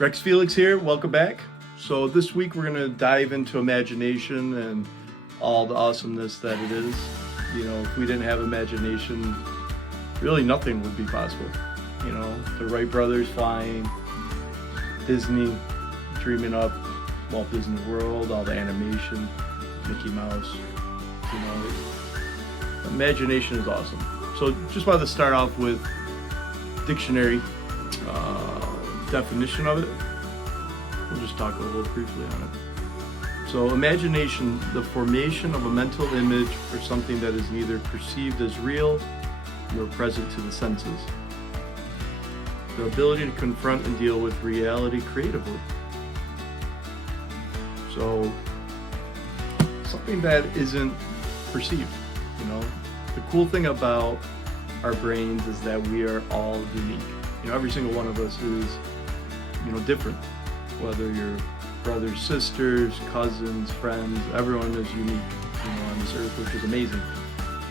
Felixx here, welcome back. So this week we're gonna dive into imagination and all the awesomeness that it is. You know, if we didn't have imagination, really nothing would be possible. You know, the Wright brothers flying, Disney dreaming up Walt Disney World, all the animation, Mickey Mouse, you know, imagination is awesome. So just wanted to start off with dictionary definition of it. We'll just talk a little briefly on it. So imagination, the formation of a mental image for something that is neither perceived as real nor present to the senses. The ability to confront and deal with reality creatively. So something that isn't perceived, you know. The cool thing about our brains is that we are all unique. You know, every single one of us is, you know, different. Whether you're brothers, sisters, cousins, friends, everyone is unique, you know, on this earth, which is amazing.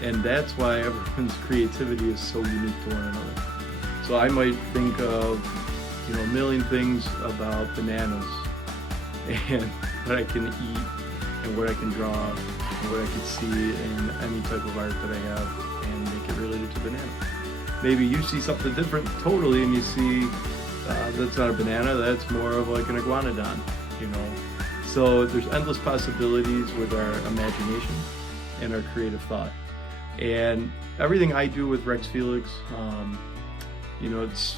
And that's why everyone's creativity is so unique to one another. So I might think of, you know, a million things about bananas and what I can eat and what I can draw and what I can see in any type of art that I have and make it related to banana. Maybe you see something different totally and you see that's not a banana, that's more of like an iguanodon, you know. So there's endless possibilities with our imagination and our creative thought. And everything I do with Felixx, you know, it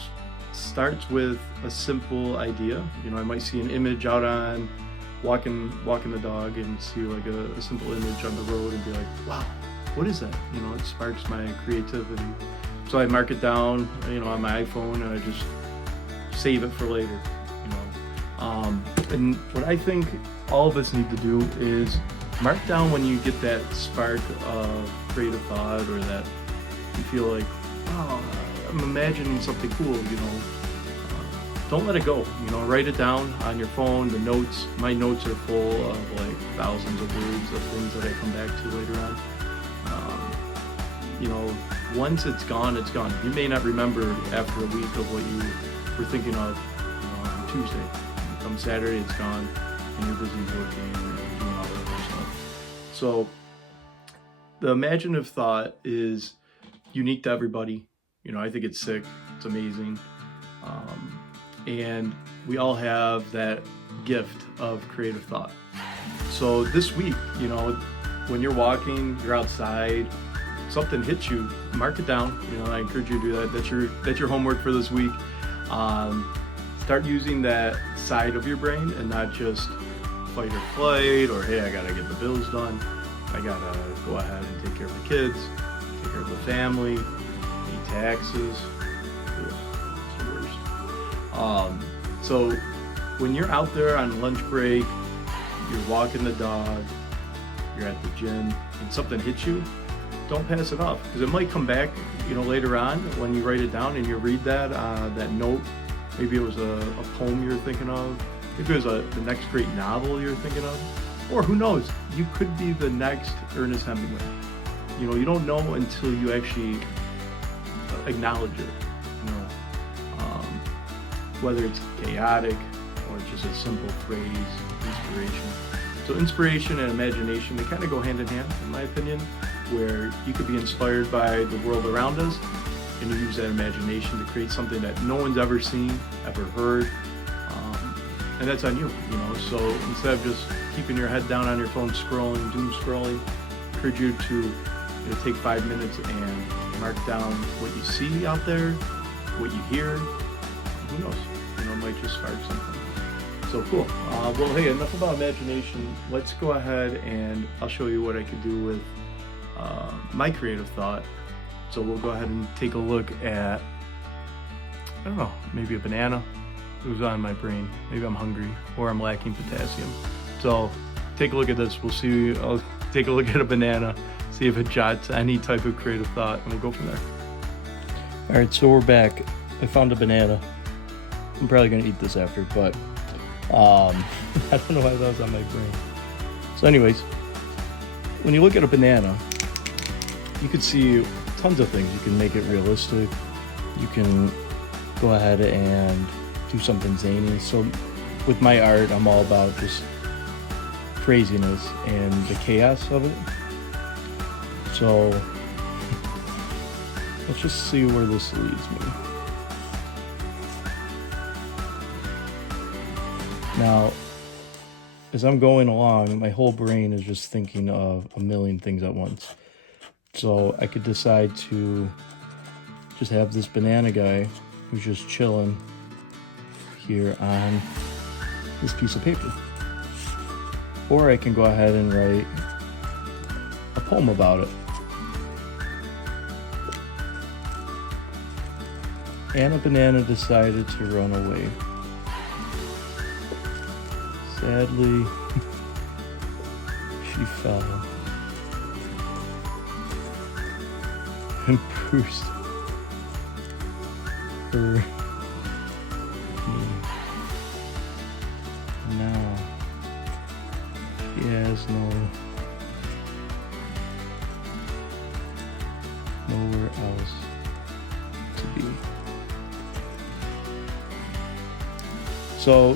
starts with a simple idea. You know, I might see an image out on walking the dog and see like a simple image on the road and be like, wow, what is that? You know, it sparks my creativity. So I mark it down, you know, on my iPhone and I just save it for later, you know. And what I think all of us need to do is mark down when you get that spark of creative thought or that you feel like, oh, I'm imagining something cool, you know. Don't let it go, you know, write it down on your phone. The notes, my notes are full of like thousands of words of things that I come back to later on. You know, once it's gone, it's gone. You may not remember after a week of what you were thinking of, you know, on Tuesday. Come Saturday, it's gone, and you're busy working and doing all that other stuff. So the imaginative thought is unique to everybody. You know, I think it's sick. It's amazing. And we all have that gift of creative thought. So this week, you know, when you're walking, you're outside, something hits you, mark it down. You know, I encourage you to do that. That's your homework for this week. Start using that side of your brain and not just fight or flight or, hey, I gotta get the bills done. I gotta go ahead and take care of the kids, take care of the family, pay taxes. Ugh, it's the worst. So when you're out there on lunch break, you're walking the dog, you're at the gym, and something hits you, don't pass it off, because it might come back, you know, later on when you write it down and you read that note. Maybe it was a poem you're thinking of. Maybe it was the next great novel you're thinking of. Or who knows, you could be the next Ernest Hemingway. You know, you don't know until you actually acknowledge it, you know. Whether it's chaotic or just a simple phrase, inspiration. So inspiration and imagination, they kind of go hand in hand, in my opinion, where you could be inspired by the world around us and you use that imagination to create something that no one's ever seen, ever heard, and that's on you, you know. So instead of just keeping your head down on your phone scrolling, doom scrolling, I encourage you to, you know, take 5 minutes and mark down what you see out there, what you hear. Who knows? You know, it might just spark something. So cool. Well, hey, enough about imagination. Let's go ahead and I'll show you what I could do with my creative thought. So we'll go ahead and take a look at, I don't know, maybe a banana. It was on my brain. Maybe I'm hungry or I'm lacking potassium. So take a look at this. We'll see. I'll take a look at a banana, see if it jots any type of creative thought, and we'll go from there. All right, so we're back. I found a banana. I'm probably gonna eat this after, but I don't know why that was on my brain. So anyways, when you look at a banana, you could see tons of things. You can make it realistic. You can go ahead and do something zany. So with my art, I'm all about just craziness and the chaos of it. So let's just see where this leads me. Now, as I'm going along, my whole brain is just thinking of a million things at once. So I could decide to just have this banana guy who's just chilling here on this piece of paper. Or I can go ahead and write a poem about it. Anna Banana decided to run away. Sadly, she fell and bruised her knee. Now she has nowhere else to be. So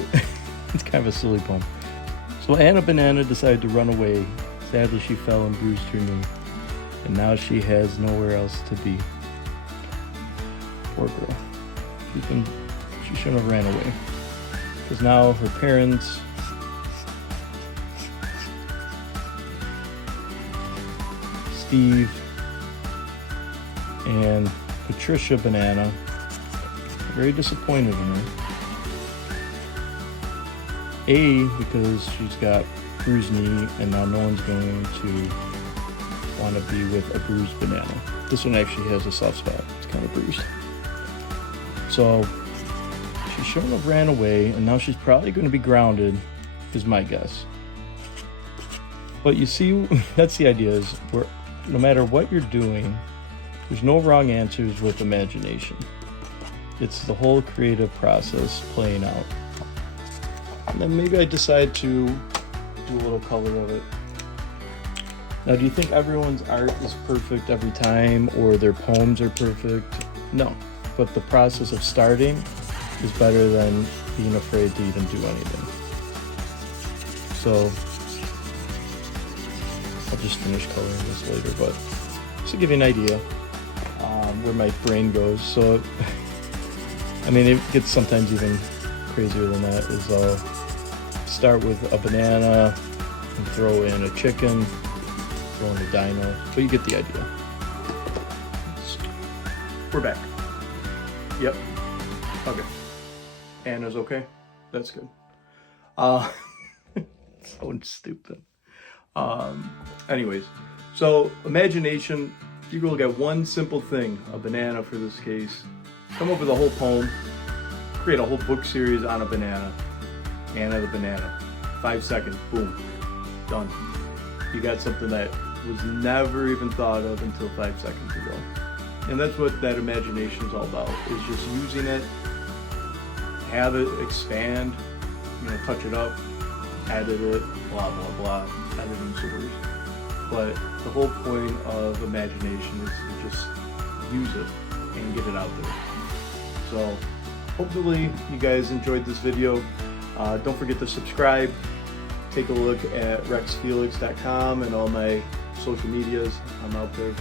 it's kind of a silly poem. So Anna Banana decided to run away. Sadly, she fell and bruised her knee. And now she has nowhere else to be. Poor girl. She shouldn't have ran away. Because now her parents Steve and Patricia Banana are very disappointed in her. A, because she's got bruised knee and now no one's going to want to be with a bruised banana. This one actually has a soft spot. It's kind of bruised. So she shouldn't have ran away, and now she's probably going to be grounded, is my guess. But you see, that's the idea, is no matter what you're doing, there's no wrong answers with imagination. It's the whole creative process playing out. And then maybe I decide to do a little color of it. Now, do you think everyone's art is perfect every time, or their poems are perfect? No. But the process of starting is better than being afraid to even do anything. So I'll just finish coloring this later, but just to give you an idea where my brain goes. So, I mean, it gets sometimes even crazier than that. Is I'll start with a banana and throw in a chicken, throw in a dino, but you get the idea. We're back. Yep. Okay. Anna's okay? That's good. So stupid. Anyways, so imagination, you can look at one simple thing, a banana for this case, come up with a whole poem, create a whole book series on a banana, Anna the Banana. 5 seconds, boom, done. You got something that was never even thought of until 5 seconds ago. And that's what that imagination is all about, is just using it, have it expand, touch it up, edit it, blah, blah, blah. Editing's the worst. But the whole point of imagination is to just use it and get it out there. So hopefully you guys enjoyed this video. Don't forget to subscribe. Take a look at rexfelixx.com and all my social medias. I'm out there.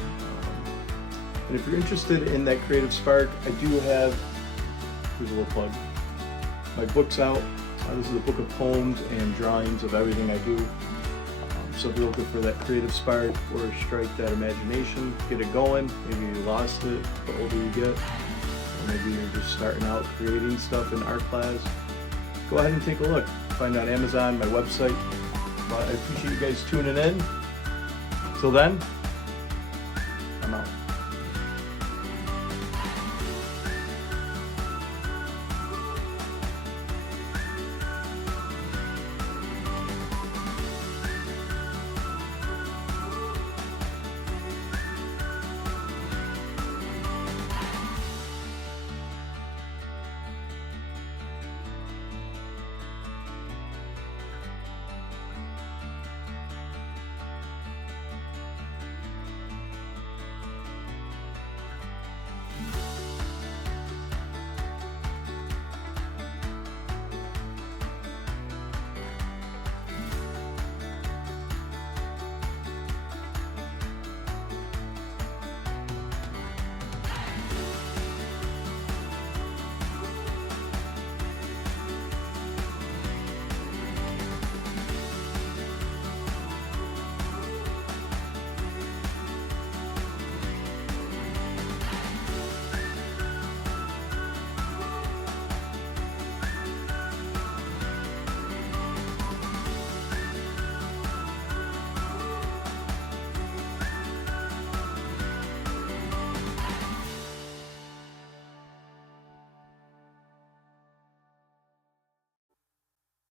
And if you're interested in that creative spark, I do have, here's a little plug, my book's out. This is a book of poems and drawings of everything I do. So if you're looking for that creative spark or strike that imagination, get it going. Maybe you lost it the older you get, or maybe you're just starting out creating stuff in art class. Go ahead and take a look. Find it on Amazon, my website. But I appreciate you guys tuning in. Till then,